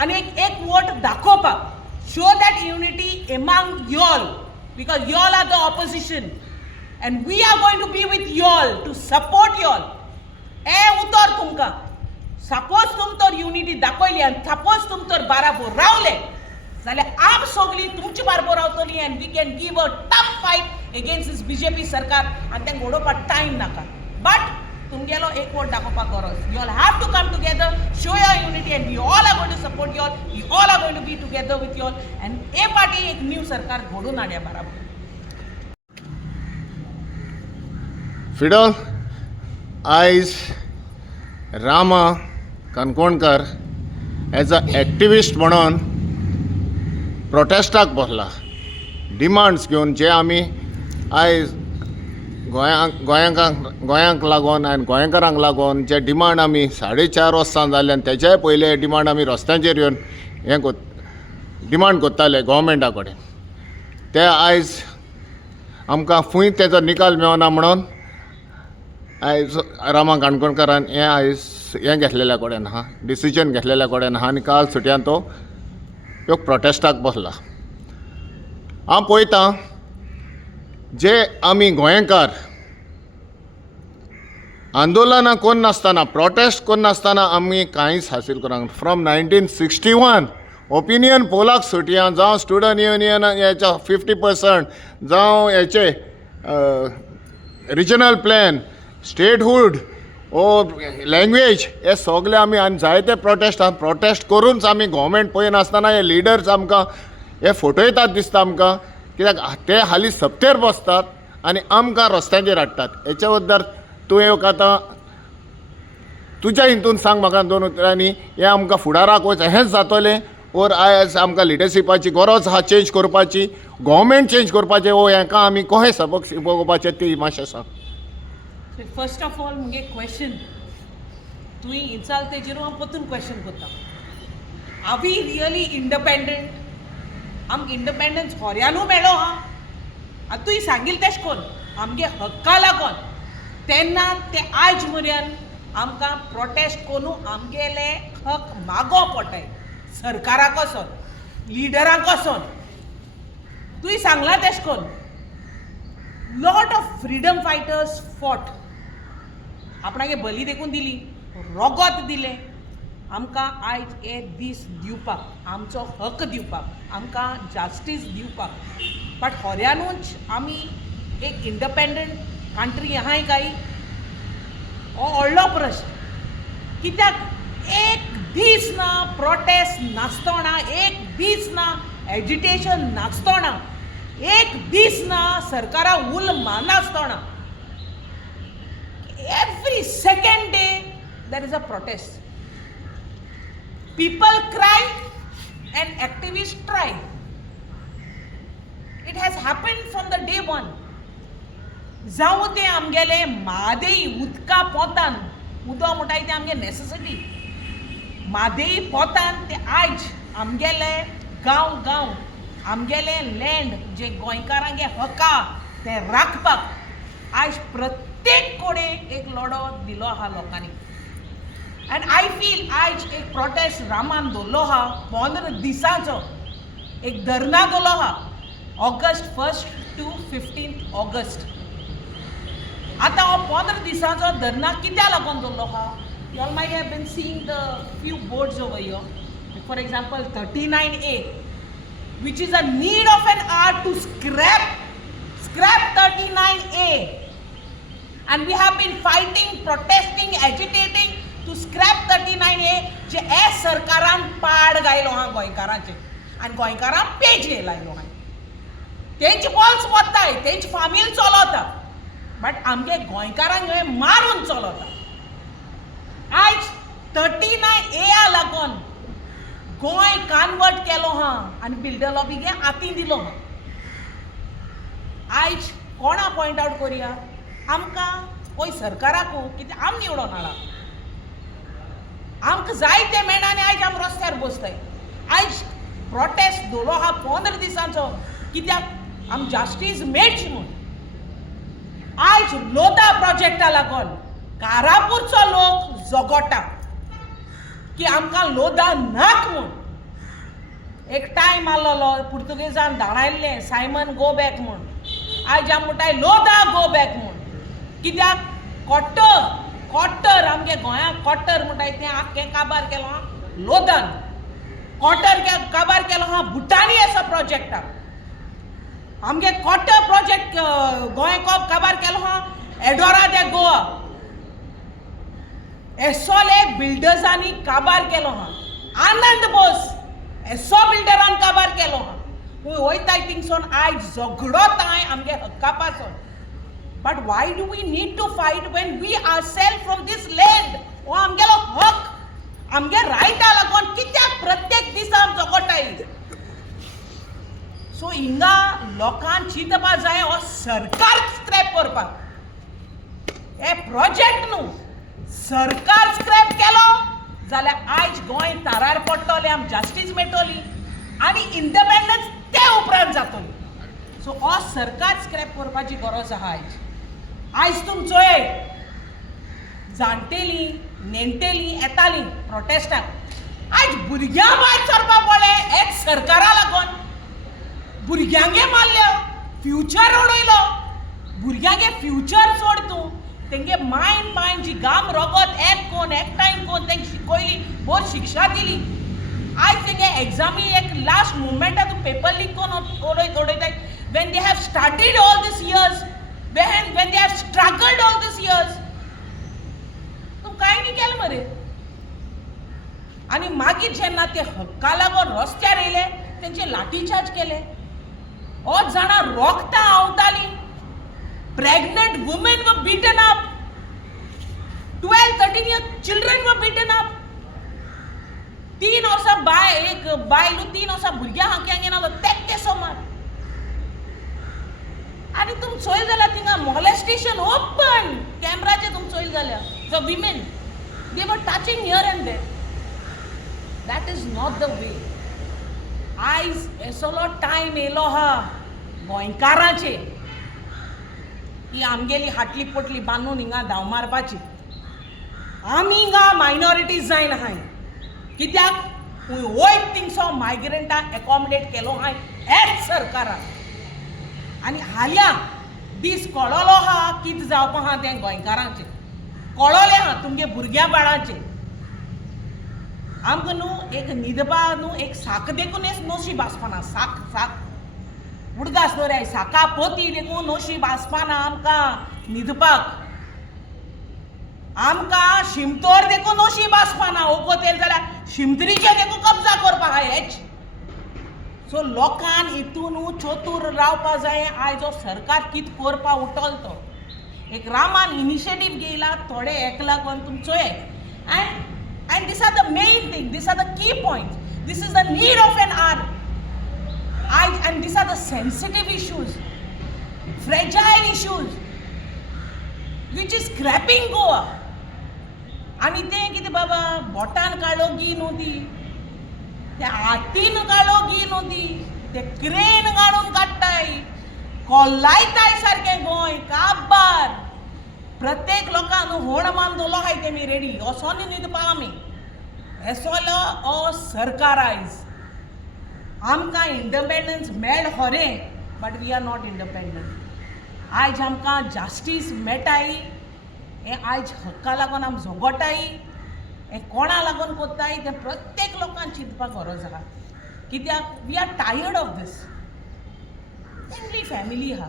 आणि एक वोट दाखोवपाक, show that unity among you all, because you all are the opposition and we are going to be with you all to support you all. उतर तुमकां suppose तुम तर unity दाखयली आनी suppose तुम तर बाराबोर रावले जाल्यार आम सगळीं तुमचे बाराबोर रावतली and we can give a tough fight against this BJP सरकार आनी तेंका उडोवपाक टायम नाका. बट तुमगेलो एक वोट दाखोवपाक गरज. You all have to come together, show your unity and we all are going to support you all, we all are going to be together with you all and a party एक new सरकार घडून हाडया बाराबर. फिडो आयज Rama Kankonkar as an activist म्हणून प्रोटेस्टाक बसला. डिमांड्स घेवन जे आमी आयज गोंयांक लागून आनी गोंयकारांक लागून जे डिमांड आमी 4:30 वर्सां जाले आनी तेच्याय पयले डिमांड आमी रस्त्यांचेर येवन डिमांड करताले गोवमेंटा कडेन, ते आयज आमकां फूंय तेजो निकाल मेळना म्हणून आयज रामा काणकोणकारान हें घेतलेल्या कडेन आहा, डिसिजन घेतलेल्या कडेन आहा आनी काल सुटयान तो प्रोटेस्टाक बसला. हांव पळयतां जे आमी गोंयकार आंदोलनां कोन्न नासतना, प्रोटेस्ट कोन्न नासतना आमी कांयच हासील करूंक. फ्रॉम 1961 ओपिनियन पोलाक सुटयां, जावं स्टुडंट युनियन हेच्या 50%, जावं हेचे रिजनल प्लॅन, स्टेटहूड ओ लँग्वेज, हे सगळे आमी आनी जायते प्रोटेस्ट करूनच आमी गोवमेंट पळयनासतना हे लिडर्स आमकां हे फटयतात दिसता आमकां, कित्याक ते हालीं सप्तेर बसतात आनी आमकां रस्त्यांचेर हाडटात. हेच्या बद्दल तूं एक आतां तुज्या हितून सांग म्हाका 2 उतरांनी, हें आमकां फुडाराक वच हेंच जातलें ओर आयज आमकां लिडरशिपाची गरज आहा चेंज करपाची, गोवमेंट चेंज करपाचें, ओ हेका आमी कशें सबक शिकोवपाचें ती मातशें सांग. फर्स्ट ऑफ ऑल मुगे क्वेश्चन तुवें इचाल तेजेर हांव परतून क्वेश्चन करता. Are we really independent? आमकां इंडिपेंडन्स खोऱ्यानू मेळ्ळो हा? आतां तुवें सांगिल्लें तेश कोन्न आमगे हक्का लागून तेन्ना ते आयज मेरेन आमकां प्रोटेस्ट करून आमगेले हक मागो पडटाय सरकाराक वचोन, लिडरांक वचोन. तुवें सांगलां तेश कोन्न lot of freedom fighters fought, आपणागे बली देखून दिली, रगत दिलें आमकां आयज हे दीस दिवपाक, आमचो हक दिवपाक, आमकां जस्टीस दिवपाक. बट खोऱ्यानूच आमी एक इंडिपेंडंट कंट्री आहाय काय हो व्हडलो प्रश्न. कित्याक एक दीस ना प्रोटेस्ट नासतना, एक दीस ना एजिटेशन नासतना, एक दीस ना सरकारा उल मानासतना, every second day there is a protest. People cry and activists try. It has happened from the day one. जावं ते आमगेले म्हादेई उदका पोतान, उदो म्हणटाय ते आमगे नेसेसिटी, म्हादेई पोतान ते आयज आमगेले गांव आमगेले लँड जे गोंयकारांगे हक्का ते राखपाक आयज प्रत्येक कोडे एक लढो दिलो आहा लोकांनी. एंड आय फील आयज एक प्रोटेस्ट रामान दवरलो आहा 15 दिसांचो, एक धरना दवरलो आहा ऑगस्ट 1 to 15 ऑगस्ट. आतां हो 15 दिसांचो धरना कित्या लागून दवरलो आहा? You all might have been seeing the few boards over here. For example 39A, which is a need of an hour to scrap 39A, and we have been fighting, protesting, agitating to scrap 39A जे ए सरकारान पाड गायलो हा गोंयकारांचे आनी गोंयकारां पेजे लायलो हा. तेंची बॉल्स वताय, तेंची फामील चलता, बट आमगे गोंयकारांक हे मारून चलता. आयज 39A लागून गोंय कन्वर्ट केलो हा आनी बिल्डर लॉबीगे हाती दिलो हा. आयज कोणा पॉयंट आवट करुया? आमकां पळय सरकाराकू कितें आम निवडून हाडा, आमकां जाय तें मेळना आनी आयज आमी रस्त्यार बसताय. आयज प्रोटेस्ट दवरलो हा 15 दिसांचो, कित्याक आम जस्टीस मेळची म्हूण. आयज लोधा प्रोजेक्टा लागून कारापूरचो लोक झगडटा की आमकां लोधा नाक म्हूण. एक टायम आसलोलो पुर्तुगेजान धाडायल्लें सायमन गो बॅक म्हूण. आयज आमी म्हणटाय लोदा गो बॅक म्हूण. कित्याक कॉटर आमगे गोंयांक कॉटर म्हणटाय तें आख्खें काबार केलो हा लोदान. कॉटर काबार केलो हा भुटानी असो प्रोजेक्टाक. आमगे कॉटर प्रोजेक्ट गोंय काबार केलो हा एडोरा दे गोवा. एसोले बिल्डर्सांनी काबार केलो हा. आनंद बोस एसो बिल्डरान काबार केलो हा. वयताय थिंगसोन आयज झगडोताय आमगे हक्का पासून. But why do we need to fight when we are self from this land? हो आमगेलो हक आमगे रायटा लागून कित्याक प्रत्येक दिसा आमी झगडटाय? सो हिंगा लोकांक चिंतपा जाय हो सरकार स्क्रॅप करपाक. हे प्रोजेक्ट न्हू सरकार स्क्रॅप केलो जाल्यार आयज गोंय तारार पडटलें, आमी जास्टीस मेळटली आनी इंडिपेंडन्स ते उपरांत जातली. सो हो सरकार स्क्रॅप करपाची गरज आहा आयज. आयज तुमी चोय जाणटेली नेणटेली येतालीं प्रोटेस्टाक. आयज भुरग्यां भायर सरपाक पडलें हेच सरकारा लागून. भुरग्यांगे मारल्या, फ्युचर उडयलो. भुरग्यांगे फ्युचर सोड तूं. तेंगे मायन जी गाम रगत एकठांय कोन्न तेंक शिकयली, बोर शिक्षा दिली. आयज तेंगे एग्जामी एक लास्ट मुमेंटा तूं पेपर लीक कोन्न उडयताय. When they have started all these years, when they have struggled all these years, तूं कांय न्ही केलें मरे. आनी मागीर जेन्ना ते हक्का लागून रस्त्यार येयले तेंचे लाठीचार्ज केले. 8 जाणां रोखतां आवतालीं. प्रेग्नंट वुमेन वर beaten up. 12-13 year children were beaten up. 3 वर्सां एक बायलू 3 वर्सां भुरग्यां हांक्यांक येनालो तेक्के सोमार. आनी तुमी चोयल जाल्यार थिंगा मॉलेस्टेशन ओपन कॅमेराचेर तुमी चोयल जाल्यार द विमेन दे वर touching here and there. That is not the way. आयज एसलो टायम येयलो हा गोंयकारांचे की आमगेली हाटली पोटली बांदून हिंगा धांव मारपाची. आमी हिंगा मायनॉरिटीज जायन आहाय. कित्याक खूंय वयत थिंगसो मायग्रंटांक एकोमोडेट केलो आहाय हेच सरकारान. आनी हाल्या दीस कळलो हा कितें जावपा आहा तें गोंयकारांचें. कळोलें आहा तुमगे भुरग्यां बाळांचें. आमकां न्हू एक न्हिदपा न्हू एक साक देखून नशीब आसपाना. साक उडगास दर्याय साका पोती देखून नशीब आसपाना आमकां न्हिदपाक. आमकां शिमतोर देखून नशीब आसपाना. ओकोतेल जाल्यार शिमतरीचे देखून कब्जा करपा आहाय हेच. सो लोकांन हितून चतूर रावपा जाय. आयज हो सरकार कितें करपा उठल तो. एक रामान इनिशिएटीव घेयला थोडे हेका लागून तुमी चोय. And these are the main thing. These are the key points. This is the need of an hour. And these are the sensitive issues, fragile issues, which is scrapping Goa. आणि ते कितें बाबा बोटान काळोगी न्हू ती, ते हातीन काळोगी न्हू ती, ते क्रेन काडून काडटाय, कोल्लायताय सारकें गोंय काबार. प्रत्येक लोकांक होण मान दवरलो आहाय तेमी रेडी. असो न्ही न्हिदपा आमी. एसोलो हो सरकार आयज. आमकां इंडिपेंडन्स मेळ खरें but we are not independent. आयज आमकां जास्टीस मेळटाय. हें आयज हक्का लागून आमी झगडटाय. हें कोणा लागून कोत्ताय तें प्रत्येक लोकांक चिंतपाक गरज आहा. कित्याक we are tired of these. तेंगली फॅमिली आहा.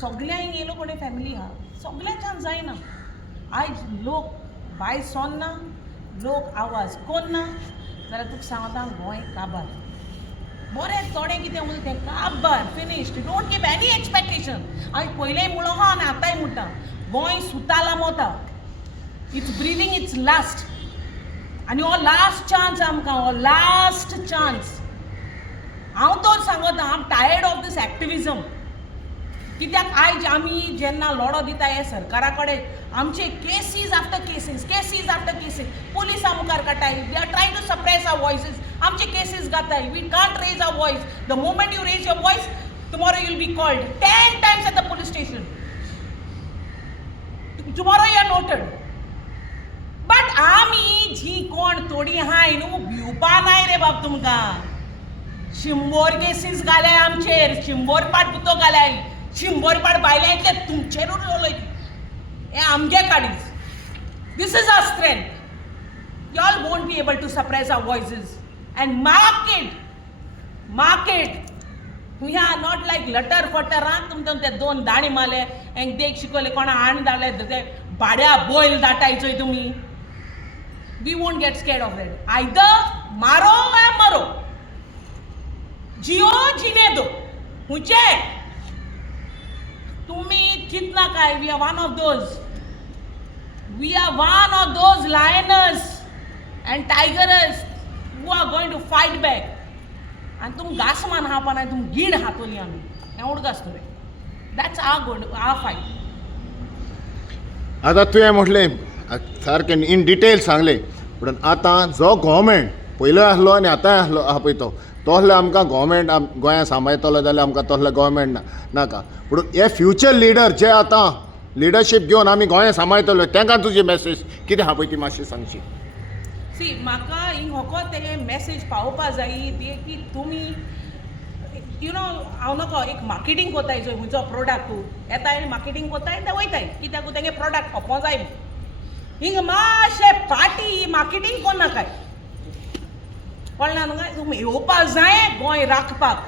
सगळ्यांक येयलो कोणें फॅमिली आहा. सगळ्यांच्यान जायना. आयज लोक भायर सोन्ना, लोक आवाज कोन्ना जाल्यार तुका सांगता गोंय काबार. बरें थोडें कितें उलयता काबार finished. Don't keep any expectation. हांवें पयलेंय म्हणलो हा आनी आतांय म्हणटा गोंय सुताला मोता. It's breathing it's last. आनी हो लास्ट चान्स आमकां. हो लास्ट चान्स. हांव तर सांगता आय एम टायर्ड ऑफ दीस एक्टिविजम. कित्याक आयज आमी जेन्ना लढो दिता हे सरकारा कडेन आमचे केसीस आफ्टर केसीस पुलीस मुखार काडटाय. They are trying to suppress our voices. आमचे केसीस घाताय. We can't raise our voice. The moment you raise your voice tomorrow you will be called 10 times at the police station. Tomorrow you are noted. But आमी जी कोण थोडी हाय न्हू भिवपा नाय रे बाब तुमकां 100 cases घाल्या आमचेर 100 पाट बुतो घाल्याय 100 पाट बायलांतले तुमचेरूच उलयत हे आमगे काडीज this is our strength y'all won't be able to suppress our voices and mark it we are not like letter फटर तुमचे ते 2 दाणे मारले आणि देख शिकवले कोणा आण धाडले ते भाड्या बोयल दाटायचोय तुम्ही we won't get scared of it either मारो या मरो जियो जीने दो मुझे तुम्ही चितना काय we are one of those lioness and tigers who are going to fight back आणि तुम घास मान हा पण तुम गीड हातोली आम्ही एवढं घासतो रे दॅट्स आवर फाईट आतां तुवें म्हटलें सारकें इन डिटेल सांगलें पूण आतां जो गव्हर्मेंट पयलो आसलो आनी आतांय आसलो आहा पळय तो तसलो आमकां गव्हर्मेंट गोंया सांबाळटलो जाल्यार आमकां तसलो गव्हर्मेंट नाका पूण हे फ्युचर लिडर जे आतां लिडरशीप घेवन आमी गोंया सांबाळटलो तांकां तुजी मॅसेज कितें आहा पळय ती मातशी सांगशी सी म्हाका हिंग होको तेगे मॅसेज पावोवपा जाय ती की तुमी यू नो हांव नको एक मार्केटींग कोताय जो खंयचो प्रोडक्ट तूं येताय आनी मार्केटींग कोताय ते वयताय कित्याक तेगे प्रोडक्ट खोपो जाय हिंग मातशें पार्टी मार्केटींग कोन्नाकाय कळना न्हू तुमी येवपा जाय गोंय राखपाक